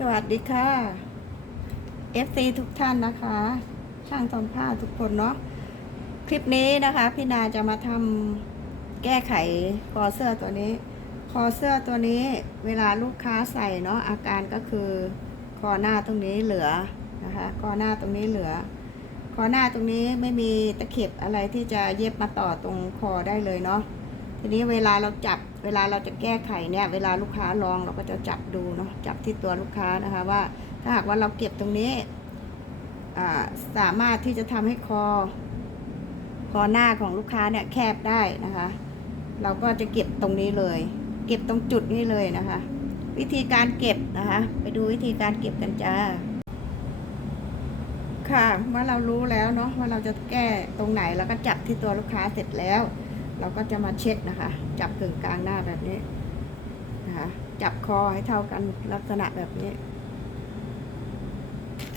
สวัสดีค่ะ FC ทุกท่านนะคะ ช่างทอผ้าทุกคนเนาะคลิปนี้นะคะ พี่นาจะมาทำแก้ไขคอเสื้อตัวนี้ คอเสื้อตัวนี้เวลาลูกค้าใส่เนาะอาการก็คือ คอหน้าตรงนี้เหลือนะคะ คอหน้าตรงนี้เหลือ คอหน้าตรงนี้ไม่มีตะเข็บอะไรที่จะเย็บมาต่อตรงคอได้เลยเนาะ ทีนี้เวลาเราจับเวลาเราจะแก้ไขเนี่ยเวลาลูกค้าลองเราก็จะจับดูเนาะจับที่ตัวลูกค้านะคะว่า ถ้าหากว่าเราเก็บตรงนี้สามารถที่จะทำให้คอ คอหน้าของลูกค้าเนี่ยแคบได้นะคะ เราก็จะเก็บตรงนี้เลย เก็บตรงจุดนี้เลยนะคะ วิธีการเก็บนะคะ ไปดูวิธีการเก็บกันจ้าค่ะเมื่อเรารู้แล้วเนาะว่าเราจะแก้ตรงไหนแล้วก็จับที่ตัวลูกค้าเสร็จแล้ว เราก็จะมาเช็ดนะคะ จับกึ่งกลางหน้าแบบนี้นะคะจับคอให้เท่ากันลักษณะแบบนี้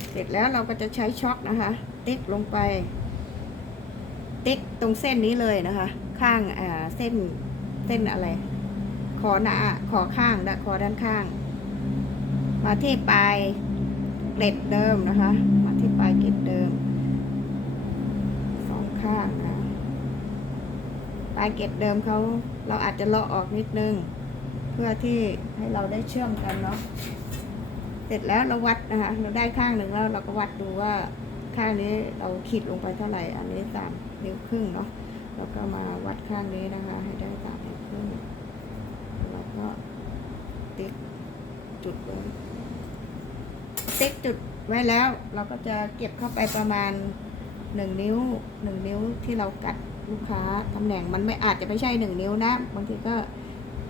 เสร็จแล้วเราก็จะใช้ช็อคนะคะ ติ๊กลงไป ติ๊กตรงเส้นนี้เลยนะคะ ข้างอ่าเส้นเส้นอะไร คอหน้าคอข้างและคอด้านข้าง มาที่ปลายเกล็ดเดิมนะคะ มาที่ปลายเกล็ดเดิมสองข้างนะ ปลายเกล็ดเดิมเขาเราอาจจะเลาะออกนิดนึง เพื่อที่ให้เราได้เชื่อมกันเนาะเสร็จแล้วเราวัดนะคะเราได้ข้างหนึ่งแล้วเราก็วัดดูว่าข้างนี้เราขีดลงไปเท่าไหร่ อันนี้สามนิ้วครึ่งเนาะแล้วก็มาวัดข้างนี้นะคะ ให้ได้สามนิ้วครึ่งแล้วก็ติ๊กจุดไว้ติ๊กจุดไว้แล้ว เราก็จะเก็บเข้าไปประมาณหนึ่งนิ้วหนึ่งนิ้วที่เรากัด ลูกค้าตำแหน่งมันไม่อาจจะไม่ใช่หนึ่งนิ้วนะ บางทีก็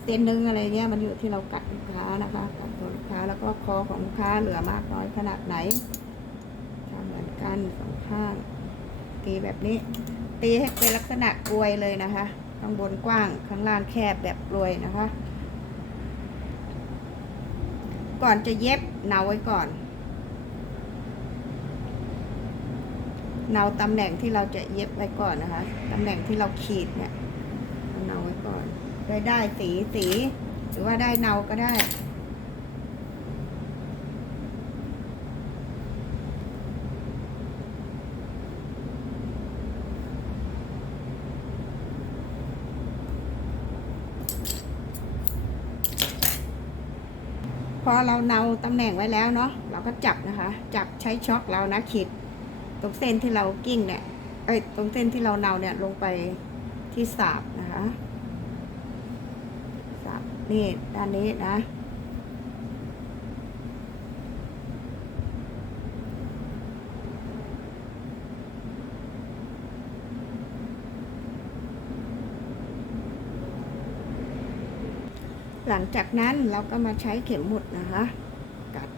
เซนหนึ่งอะไรเงี้ยมันอยู่ที่เรากัดลูกค้านะคะกัดตัวลูกค้าแล้วก็คอของลูกค้าเหลือมากน้อยขนาดไหนทำเหมือนกันสองข้างตีแบบนี้ ตีให้เป็นลักษณะกลวยเลยนะคะข้างบนกว้างข้างล่างแคบแบบกลวยนะคะ ก่อนจะเย็บเนาไว้ก่อน เนาตำแหน่งที่เราจะเย็บไว้ก่อนนะคะตำแหน่งที่เราขีดเนี่ยเอาเนาไว้ก่อนได้ได้สีสี หรือว่าได้เนาก็ได้พอเราเนาตำแหน่งไว้แล้วเนาะเราก็จับนะคะ จับใช้ช็อคเรานะขีด ตรงเส้นที่เรากิ้งเนี่ยเอ้ยตรงเส้นที่เราเนาเนี่ยลงไปที่สาบนะคะสาบนี่ด้านนี้นะหลังจากนั้นเราก็มาใช้เข็มหมุดนะคะ กัด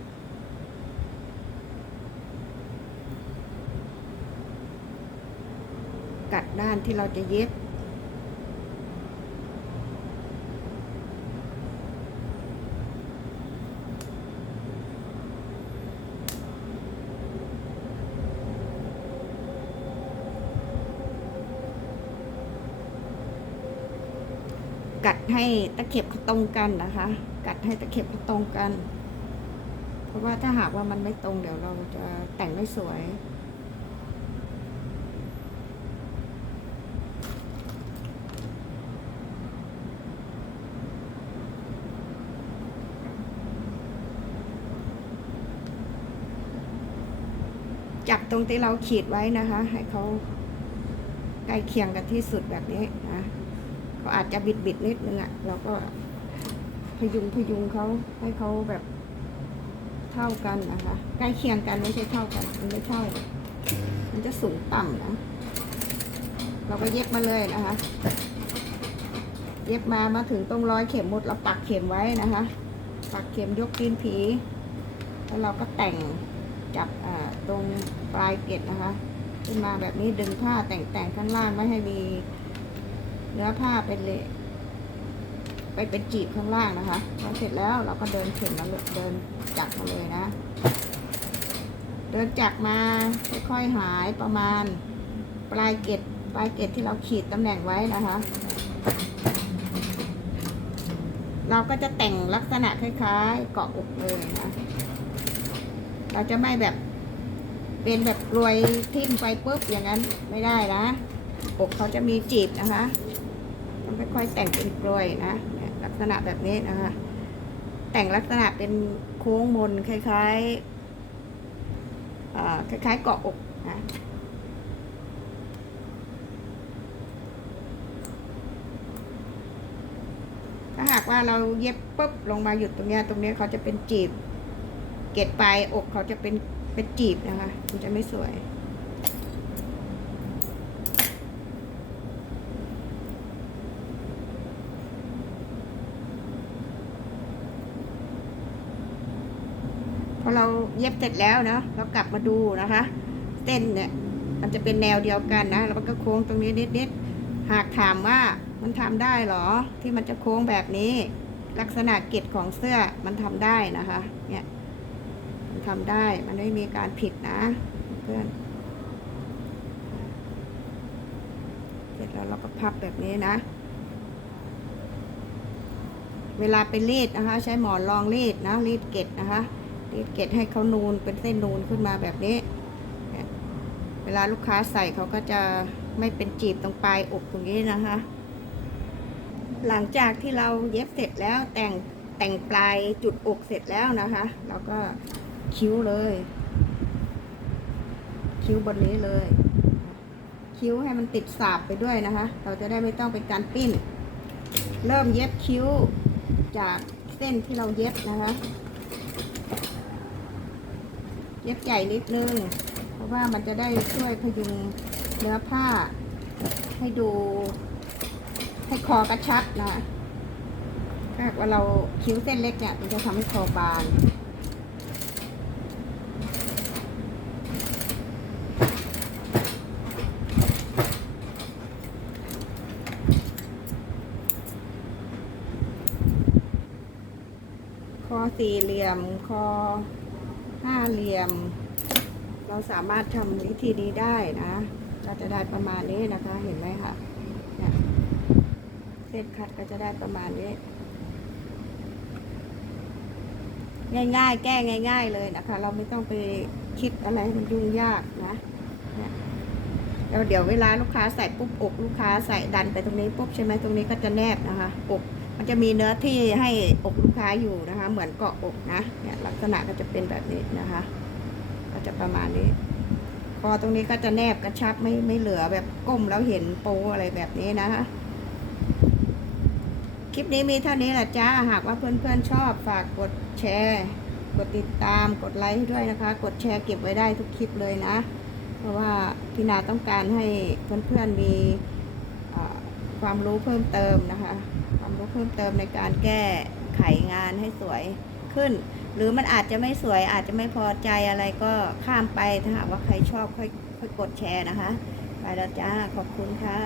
กัดด้านที่เราจะเย็บ กัดให้ตะเข็บเขาตรงกันนะคะ กัดให้ตะเข็บเขาตรงกัน เพราะว่าถ้าหากว่ามันไม่ตรงเดี๋ยวเราจะแต่งไม่สวย จับตรงที่เราขีดไว้นะคะ ให้เขาใกล้เคียงกันที่สุดแบบนี้นะเขาอาจจะบิดบิดนิดนึงอะ่ะเราก็พยุงพยุงเขาให้เขาแบบเท่ากันนะคะ ใกล้เคียงกันไม่ใช่เท่ากันมันไม่เท่า มันจะสูงต่ำนะเราก็เย็บมาเลยนะคะ เย็บมามาถึงตรงร้อยเข็มหมดเราปักเข็มไว้นะคะ ปักเข็มยกตีนผี แล้วเราก็แต่ง จับตรงปลายเกล็ดนะคะ ขึ้นมาแบบนี้ดึงผ้าแต่งแต่งข้างล่างไม่ให้มีเนื้อผ้าเป็นเละไปเป็นจีบข้างล่างนะคะพอเสร็จแล้วเราก็เดินเข็มมาเลยเดินจักมาเลยนะ เดินจักมาค่อยๆหายประมาณปลายเกล็ดปลายเกล็ดที่เราขีดตำแหน่งไว้นะคะ เราก็จะแต่งลักษณะคล้ายๆเกาะอกเลยนะ เราจะไม่แบบเป็นแบบรวยทิ่มไปปุ๊บอย่างนั้นไม่ได้นะอกเขาจะมีจีบนะคะต้องค่อยๆแต่งเป็นกลวยนะลักษณะแบบนี้นะคะ แต่งลักษณะเป็นโค้งมนคล้ายๆคล้ายๆเกาะอกนะถ้าหากว่าเราเย็บปุ๊บลงมาหยุดตรงนี้ตรงนี้เขาจะเป็นจีบ กล็ดปลายอกเขาจะเป็นเป็นจีบนะคะ มันจะไม่สวย พอเราเย็บเสร็จแล้วเนาะเรากลับมาดูนะคะ เส้นเนี่ยมันจะเป็นแนวเดียวกันนะแล้วมันก็โค้งตรงนี้นิดๆหากถามว่ามันทำได้หรอที่มันจะโค้งแบบนี้ ลักษณะเกล็ดของเสื้อมันทำได้นะคะ เนี่ย ทำได้ มันไม่มีการผิดนะเพื่อนเสร็จแล้วเราก็พับแบบนี้นะ เวลาไปรีดนะคะ ใช้หมอนรองรีดนะรีดเกล็ดนะคะรีดเกล็ดให้เขานูนเป็นเส้นนูนขึ้นมาแบบนี้เนี่ยเวลาลูกค้าใส่เขาก็จะไม่เป็นจีบตรงปลายอกตรงนี้นะคะ หลังจากที่เราเย็บเสร็จแล้วแต่งแต่งปลายจุดอกเสร็จแล้วนะคะ เราก็ คิ้วเลย คิ้วบนนี้เลย คิ้วให้มันติดสาบไปด้วยนะคะ เราจะได้ไม่ต้องเป็นการปิ้น เริ่มเย็บคิ้วจากเส้นที่เราเย็บนะคะ เย็บใหญ่นิดนึง เพราะว่ามันจะได้ช่วยพยุงเนื้อผ้า ให้ดูให้คอกระชับนะถ้าว่าเราคิ้วเส้นเล็กเนี่ยมันจะทำให้คอบาน สี่เหลี่ยม คอห้าเหลี่ยม เราสามารถทำวิธีนี้ได้นะก็จะได้ประมาณนี้นะคะ เห็นไหมคะเนี่ยเส้นคัดก็จะได้ประมาณนี้ ง่ายๆ แก้ง่าย ๆ เลยนะคะ เราไม่ต้องไปคิดอะไรมันยุ่งยากนะเนี่ยแล้วเดี๋ยวเวลาลูกค้าใส่ปุ๊บอกลูกค้าใส่ดันไปตรงนี้ปุ๊บใช่ไหมตรงนี้ก็จะแนบนะคะอก มันจะมีเนื้อที่ให้อกลูกค้าอยู่นะคะ เหมือนเกาะอกนะเนี่ยลักษณะก็จะเป็นแบบนี้นะคะ ก็จะประมาณนี้ คอตรงนี้ก็จะแนบกระชับไม่ไม่เหลือแบบก้มแล้วเห็นโปอะไรแบบนี้นะคะคลิปนี้มีเท่านี้แหละจ้า หากว่าเพื่อนๆชอบฝากกดแชร์ กดติดตาม กดไลค์ด้วยนะคะ กดแชร์เก็บไว้ได้ทุกคลิปเลยนะ เพราะว่าพี่นาต้องการให้เพื่อนๆมี ความรู้เพิ่มเติมนะคะ ความรู้เพิ่มเติมในการแก้ไขงานให้สวยขึ้น หรือมันอาจจะไม่สวยอาจจะไม่พอใจอะไรก็ข้ามไปถ้าหากว่าใครชอบค่อยค่อยกดแชร์นะคะ ไปแล้วจ้าขอบคุณค่ะ